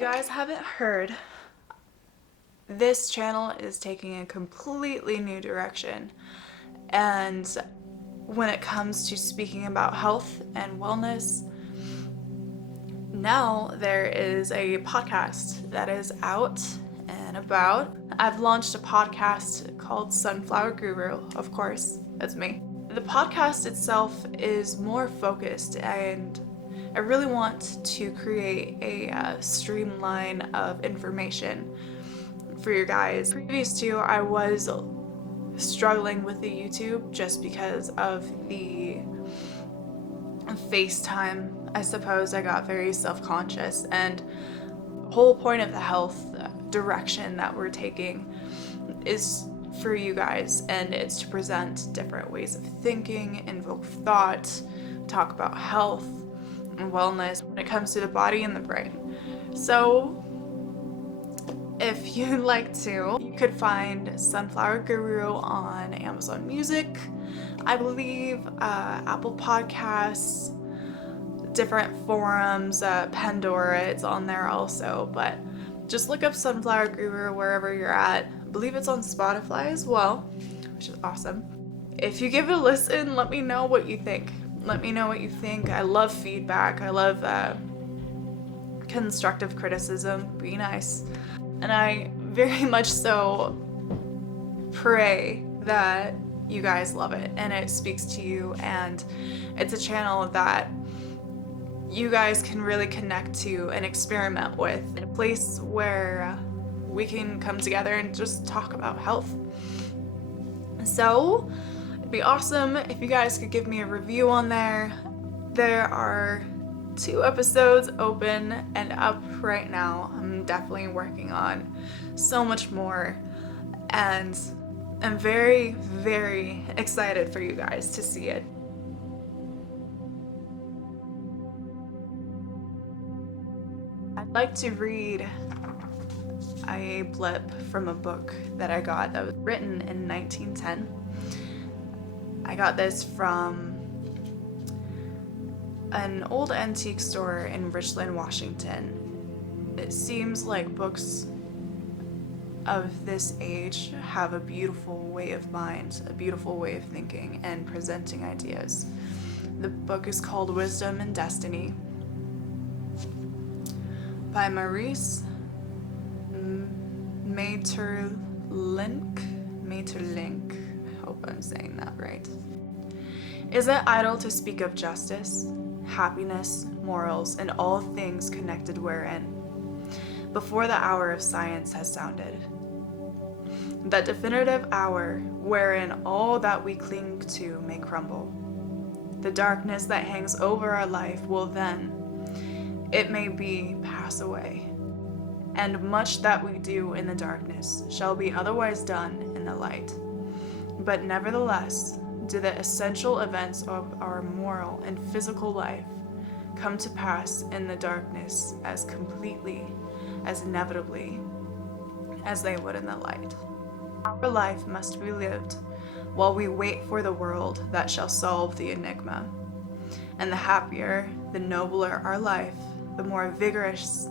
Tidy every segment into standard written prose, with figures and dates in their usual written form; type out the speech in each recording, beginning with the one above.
you guys haven't heard, this channel is taking a completely new direction. And when it comes to speaking about health and wellness, now there is a podcast that is out and about. I've launched a podcast called Sunflower Guru, of course, that's me. The podcast itself is more focused, and I really want to create a streamline of information for you guys. Previous to, I was struggling with the YouTube just because of the FaceTime. I suppose I got very self-conscious, and the whole point of the health direction that we're taking is for you guys, and it's to present different ways of thinking, invoke thought, talk about health and wellness when it comes to the body and the brain. So if you'd like to, you could find Sunflower Guru on Amazon Music, I believe, Apple Podcasts, different forums, Pandora, it's on there also, but just look up Sunflower Guru wherever you're at. I believe it's on Spotify as well, which is awesome. If you give it a listen, let me know what you think. Let me know what you think. I love feedback. I love constructive criticism. Be nice. And I very much so pray that you guys love it and it speaks to you, and it's a channel that you guys can really connect to and experiment with, in a place where we can come together and just talk about health. So it'd be awesome if you guys could give me a review on there. There are 2 episodes open and up right now. I'm definitely working on so much more, and I'm very, very excited for you guys to see it. I'd like to read a blip from a book that I got that was written in 1910. I got this from an old antique store in Richland, Washington. It seems like books of this age have a beautiful way of mind, a beautiful way of thinking and presenting ideas. The book is called Wisdom and Destiny by Maurice Maeterlinck. I hope I'm saying that right. Is it idle to speak of justice, happiness, morals, and all things connected wherein, before the hour of science has sounded? That definitive hour wherein all that we cling to may crumble. The darkness that hangs over our life will then, it may be, pass away, and much that we do in the darkness shall be otherwise done in the light. But nevertheless, do the essential events of our moral and physical life come to pass in the darkness as completely, as inevitably, as they would in the light. Our life must be lived while we wait for the world that shall solve the enigma. And the happier, the nobler our life, the more vigorous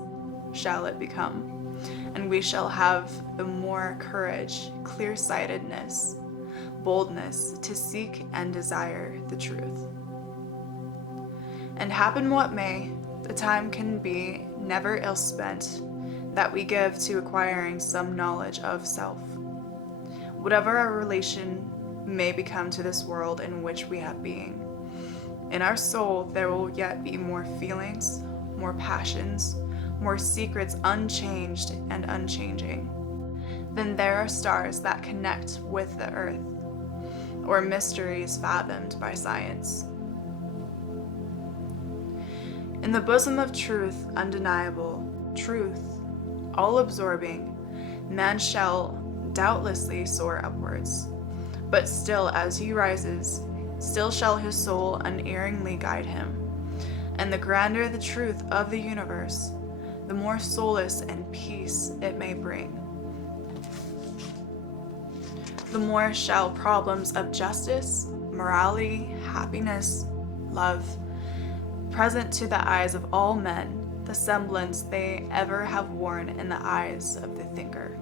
shall it become, and we shall have the more courage, clear-sightedness, boldness to seek and desire the truth. And happen what may, the time can be never ill spent that we give to acquiring some knowledge of self. Whatever our relation may become to this world in which we have being, in our soul there will yet be more feelings, more passions, more secrets unchanged and unchanging. Then there are stars that connect with the earth, or mysteries fathomed by science. In the bosom of truth undeniable, truth all-absorbing, man shall doubtlessly soar upwards, but still as he rises, still shall his soul unerringly guide him. And the grander the truth of the universe, the more solace and peace it may bring. The more shall problems of justice, morality, happiness, love, present to the eyes of all men, the semblance they ever have worn in the eyes of the thinker.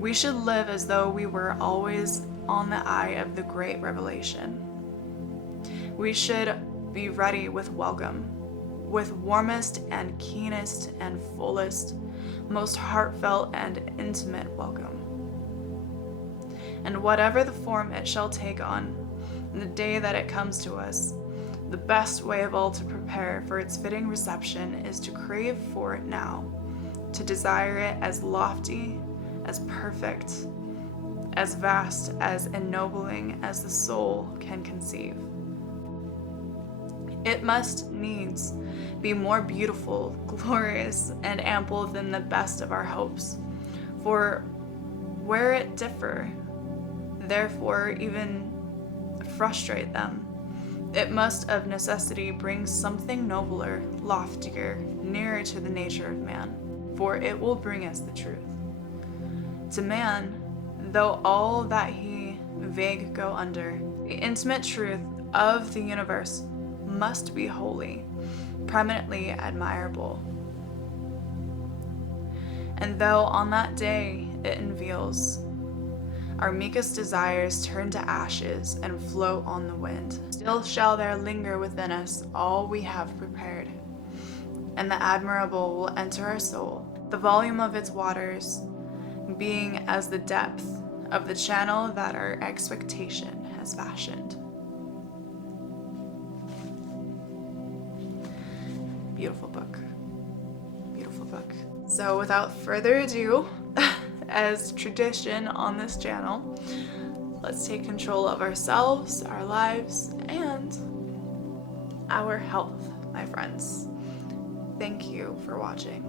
We should live as though we were always on the eye of the great revelation. We should be ready with welcome, with warmest and keenest and fullest, most heartfelt and intimate welcome. And whatever the form it shall take on, in the day that it comes to us, the best way of all to prepare for its fitting reception is to crave for it now, to desire it as lofty, as perfect, as vast, as ennobling as the soul can conceive. It must needs be more beautiful, glorious, and ample than the best of our hopes. For where it differ, therefore even frustrate them, it must of necessity bring something nobler, loftier, nearer to the nature of man, for it will bring us the truth. To man, though all that he vague go under, the intimate truth of the universe must be holy, preeminently admirable. And though on that day it unveils, our meekest desires turn to ashes and float on the wind, still shall there linger within us all we have prepared, and the admirable will enter our soul, the volume of its waters being as the depth of the channel that our expectation has fashioned. Beautiful book. Beautiful book. So without further ado, as tradition on this channel, let's take control of ourselves, our lives, and our health, my friends. Thank you for watching.